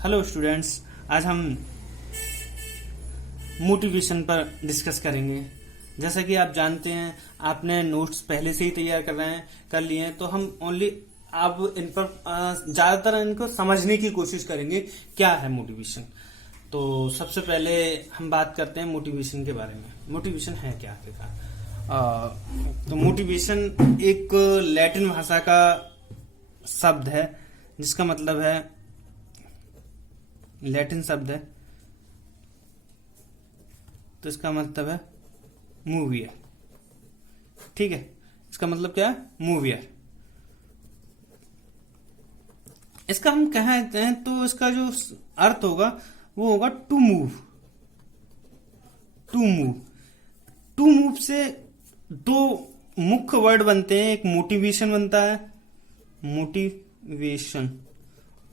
Hello students, आज हम motivation पर डिस्कस करेंगे। जैसा कि आप जानते हैं, आपने नोट्स पहले से ही तैयार कर लिए हैं, तो हम ओनली अब इन पर ज़्यादातर इनको समझने की कोशिश करेंगे क्या है मोटिवेशन। तो सबसे पहले हम बात करते हैं मोटिवेशन के बारे में। मोटिवेशन है क्या आखिरकार? तो मोटिवेशन एक लैटिन भाषा का शब्द है जिसका मतलब है, लैटिन शब्द है तो इसका मतलब है मूवियर। ठीक है, इसका मतलब क्या है? मूवियर। इसका हम कहते हैं तो इसका जो अर्थ होगा वो होगा to move. To move to move से दो मुख्य वर्ड बनते हैं। एक मोटिवेशन बनता है, मोटिवेशन,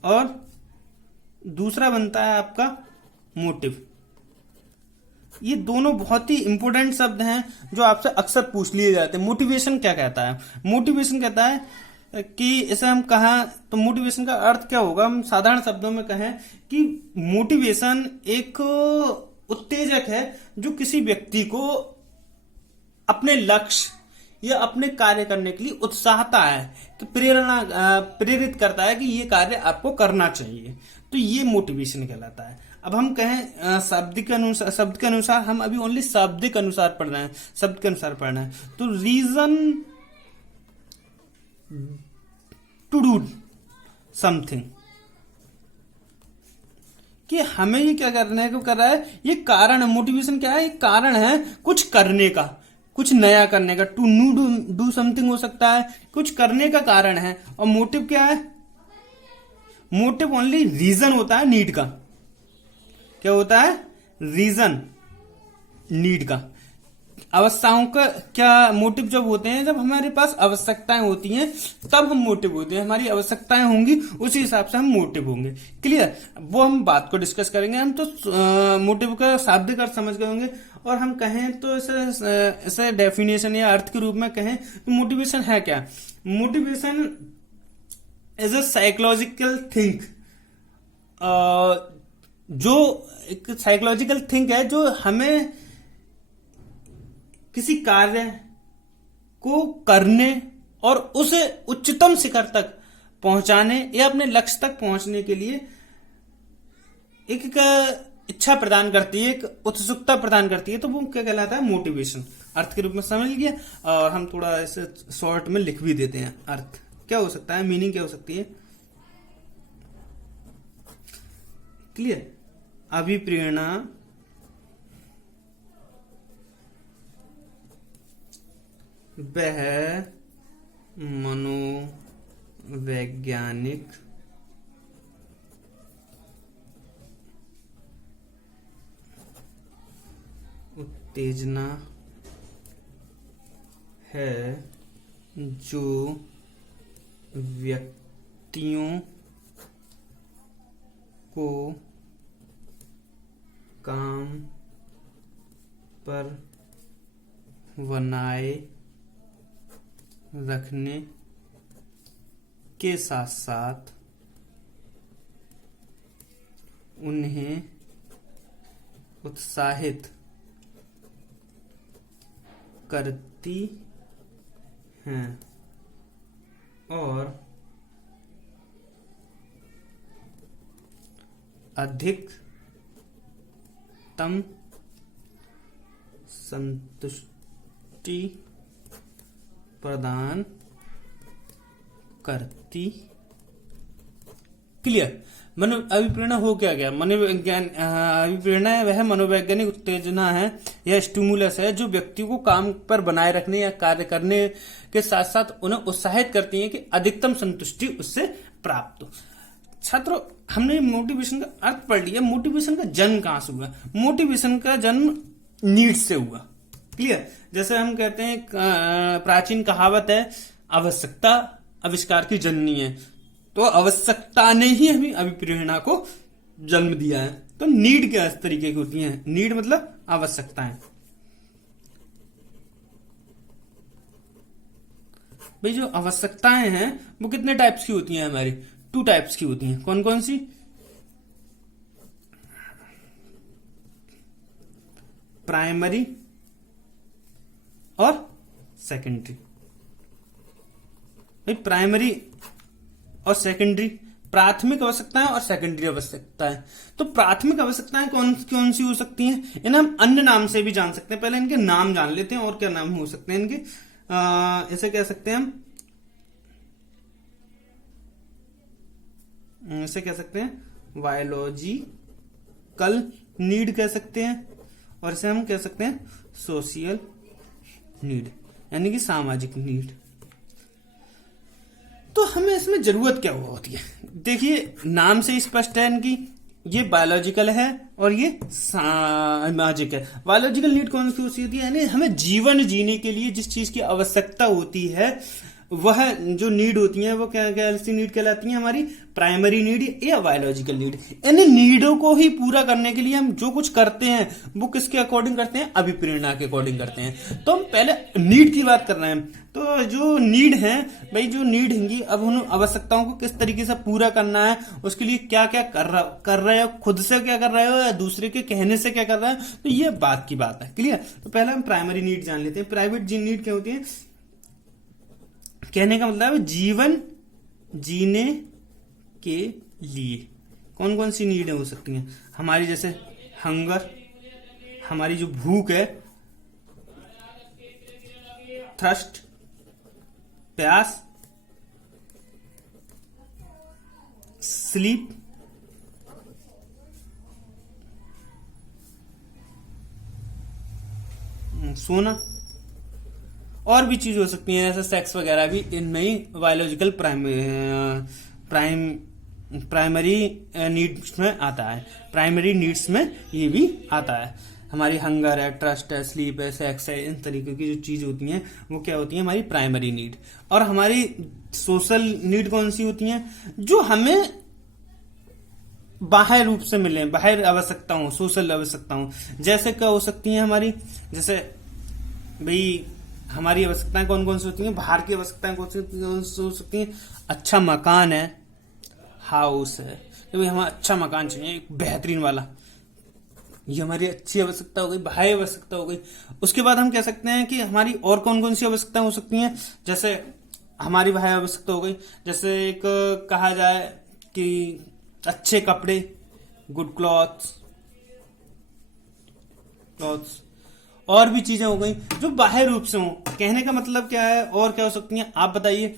और दूसरा बनता है आपका मोटिव। ये दोनों बहुत ही इंपॉर्टेंट शब्द हैं जो आपसे अक्सर पूछ लिए जाते हैं। मोटिवेशन क्या कहता है? मोटिवेशन कहता है कि इसे हम कहा तो मोटिवेशन का अर्थ क्या होगा, हम साधारण शब्दों में कहें कि मोटिवेशन एक उत्तेजक है जो किसी व्यक्ति को अपने लक्ष्य या अपने कार्य करने के लिए उत्साहता है, कि प्रेरित करता है कि ये कार्य आपको करना चाहिए। तो ये मोटिवेशन कहलाता है। अब हम कहें शब्द के अनुसार हम अभी ओनली शाब्दिक अनुसार पढ़ रहे हैं, शब्द के अनुसार पढ़ रहे हैं। तो रीजन टू डू समथिंग, कि हमें ये क्या करने को कर रहा है, ये कारण है। मोटिवेशन क्या है? ये कारण है कुछ करने का, कुछ नया करने का। टू डू समथिंग हो सकता है, कुछ करने का कारण है। और मोटिव क्या है? मोटिव ओनली रीजन होता है नीड का। क्या होता है? रीजन नीड का। आवश्यकताओं का क्या मोटिव जब होते हैं, जब हमारे पास आवश्यकताएं होती हैं तब हम मोटिव होते हैं। हमारी आवश्यकताएं होंगी उसी हिसाब से हम मोटिव होंगे। क्लियर? वो हम बात को डिस्कस करेंगे। हम तो मोटिव का शाब्दिक अर्थ समझ गए होंगे। और हम कहें तो इसे डेफिनेशन या अर्थ के रूप में कहें तो मोटिवेशन है क्या? Motivation is a psychological think, जो एक साइकोलॉजिकल थिंक है जो हमें किसी कार्य को करने और उसे उच्चतम शिखर तक पहुंचाने या अपने लक्ष्य तक पहुंचने के लिए एक इच्छा प्रदान करती है, एक उत्सुकता प्रदान करती है। तो वो क्या कहलाता है? मोटिवेशन। अर्थ के रूप में समझ लिया, और हम थोड़ा इसे शॉर्ट में लिख भी देते हैं। अर्थ क्या हो सकता है, मीनिंग क्या हो सकती है? क्लियर? अभिप्रेरणा वह मनोवैज्ञानिक उत्तेजना है जो व्यक्तियों को काम पर बनाए रखने के साथ साथ उन्हें उत्साहित करती हैं और अधिकतम संतुष्टि प्रदान करती। क्लियर? अभिप्रेरणा हो क्या गया? अभिप्रेरणा है वह मनोवैज्ञानिक उत्तेजना है या स्टिमुलस है जो व्यक्तियों को काम पर बनाए रखने या कार्य करने के साथ साथ उन्हें उत्साहित करती है कि अधिकतम संतुष्टि उससे प्राप्त हो। छात्रों, हमने मोटिवेशन का अर्थ पढ़ लिया। मोटिवेशन का जन्म कहां से हुआ? मोटिवेशन का जन्म नीड से हुआ। क्लियर? जैसे हम कहते हैं, प्राचीन कहावत है, आवश्यकता आविष्कार की जननी है। तो आवश्यकता ने ही हमें अभिप्रेरणा को जन्म दिया है। तो नीड क्या इस तरीके की होती है? नीड मतलब आवश्यकताएं। भाई जो आवश्यकताएं हैं वो कितने टाइप्स की होती हैं? हमारी 2 टाइप्स की होती हैं। कौन कौन सी? प्राइमरी और सेकेंडरी। भाई प्राइमरी और सेकेंडरी, प्राथमिक आवश्यकताएं और सेकेंडरी आवश्यकताएं। तो प्राथमिक आवश्यकताएं कौन कौन सी हो सकती हैं? इन्हें हम अन्य नाम से भी जान सकते हैं। पहले इनके नाम जान लेते हैं और क्या नाम हो सकते हैं इनके। ऐसे कह सकते हैं हम, इसे कह सकते हैं बायोलॉजिकल नीड कह सकते हैं, और इसे हम कह सकते हैं सोशल नीड, यानी कि सामाजिक नीड। तो हमें इसमें जरूरत क्या होती है? देखिए नाम से स्पष्ट है इनकी, ये बायोलॉजिकल है और ये सामाजिक है। बायोलॉजिकल नीड कौन सी होती है? यानी हमें जीवन जीने के लिए जिस चीज की आवश्यकता होती है, वह जो नीड होती है वो क्या क्या सी नीड कहलाती है? हमारी प्राइमरी नीड या बायोलॉजिकल नीड। इन नीडों को ही पूरा करने के लिए हम जो कुछ करते हैं वो किसके अकॉर्डिंग करते हैं? अभिप्रेरणा के अकॉर्डिंग करते हैं। तो हम पहले नीड की बात कर रहे हैं। तो जो नीड है भाई, जो नीड होंगी, अब उन आवश्यकताओं को किस तरीके से पूरा करना है, उसके लिए क्या क्या कर रहे हो, खुद से क्या कर रहे हो या दूसरे के कहने से क्या कर रहे हैं, तो ये बात की बात है। क्लियर? तो पहले हम प्राइमरी नीड जान लेते हैं। प्राइवेट नीड क्या होती है? कहने का मतलब है जीवन जीने के लिए कौन कौन सी नीडें हो सकती हैं हमारी, जैसे हंगर, हमारी जो भूख है, थ्रस्ट प्यास, स्लीप, सोना, और भी चीज हो सकती हैं जैसे सेक्स वगैरह भी इनमें ही बायोलॉजिकल प्राइमरी नीड्स में आता है। प्राइमरी नीड्स में ये भी आता है। हमारी हंगर है, ट्रस्ट है, स्लीप है, सेक्स है, इन तरीके की जो चीज होती हैं वो क्या होती है? हमारी प्राइमरी नीड। और हमारी सोशल नीड कौन सी होती हैं? जो हमें बाह्य रूप से मिले, बाहर आवश्यकताओं, सोशल आवश्यकताओं। जैसे क्या हो सकती हैं हमारी? जैसे भाई हमारी आवश्यकताएं कौन कौन सी होती हैं? बाहर की आवश्यकताएं कौन सी हो सकती हैं? अच्छा मकान है, हाउस है, तो भाई हमें अच्छा मकान चाहिए, एक बेहतरीन वाला, ये हमारी अच्छी आवश्यकता हो गई, बाह्य आवश्यकता हो गई। उसके बाद हम कह सकते हैं कि हमारी और कौन कौन सी आवश्यकताएं हो सकती हैं? जैसे हमारी बाह्य आवश्यकता हो गई, जैसे एक कहा जाए कि अच्छे कपड़े, गुड क्लॉथ्स, और भी चीजें हो गई जो बाह्य रूप से हो। कहने का मतलब क्या है? और क्या हो सकती हैं आप बताइए?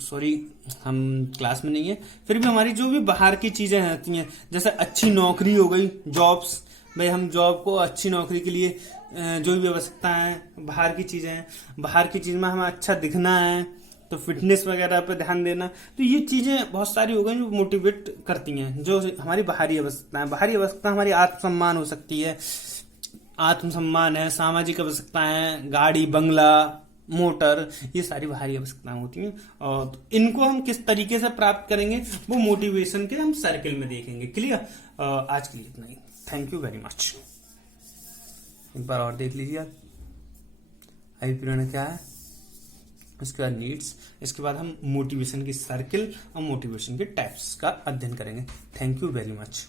सॉरी हम क्लास में नहीं है, फिर भी हमारी जो भी बाहर की चीजें होती हैं, जैसे अच्छी नौकरी हो गई, जॉब्स। भाई हम जॉब को, अच्छी नौकरी के लिए जो भी आवश्यकता है, बाहर की चीजें हैं। बाहर की चीज में हमें अच्छा दिखना है तो फिटनेस वगैरह पे ध्यान देना। तो ये चीजें बहुत सारी हो गई जो मोटिवेट करती हैं, जो हमारी बाहरी आवश्यकता है। बाहरी आवश्यकता हमारी आत्मसम्मान हो सकती है, आत्मसम्मान है, सामाजिक आवश्यकताएं, गाड़ी, बंगला, मोटर, ये सारी बाहरी आवश्यकताएं होती हैं। और इनको हम किस तरीके से प्राप्त करेंगे वो मोटिवेशन के हम सर्किल में देखेंगे। क्लियर? आज के लिए इतना ही। Thank you very much. एक बार और देख लीजिए आप अभिप्रेरणा क्या है, उसके बाद नीड्स, इसके बाद हम मोटिवेशन की सर्किल और मोटिवेशन के टाइप्स का अध्ययन करेंगे। Thank you very much.